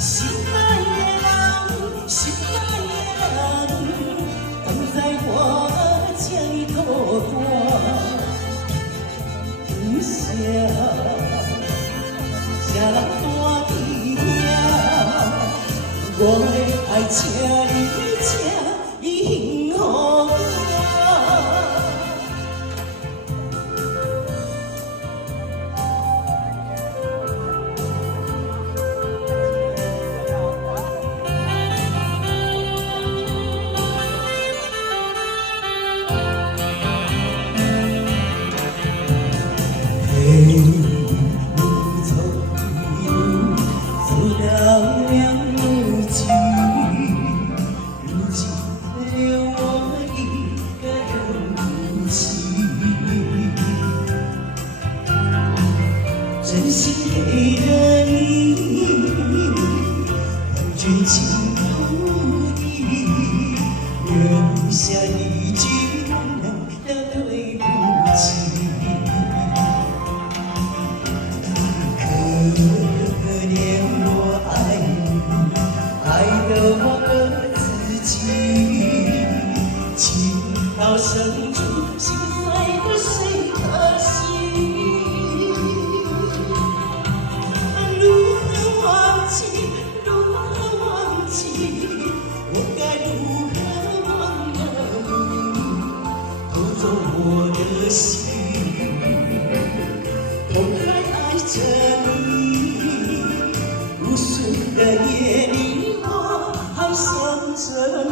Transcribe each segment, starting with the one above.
心爱的人，心爱的人，敢知我这么孤单？为啥？谁人带你走？我的爱，请你幸福。真心给了你，完全情不移，留下一句温柔的对不起。可怜我爱你，爱得我的自己，情到深处，心碎的谁可惜？我该如何忘了你，偷走我的心，我还爱着你。无数的夜里，我还想着你。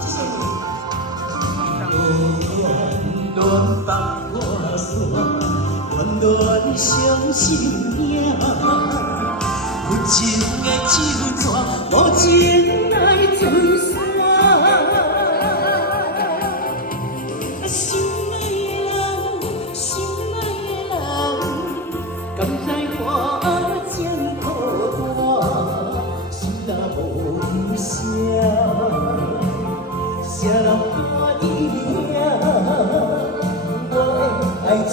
谢谢你。短短百花伞，短短相心影。有情的手纸，无情来吹散。心爱的人，心爱的人，敢知我真孤单？心若无声，谁人看伊听？我的爱情。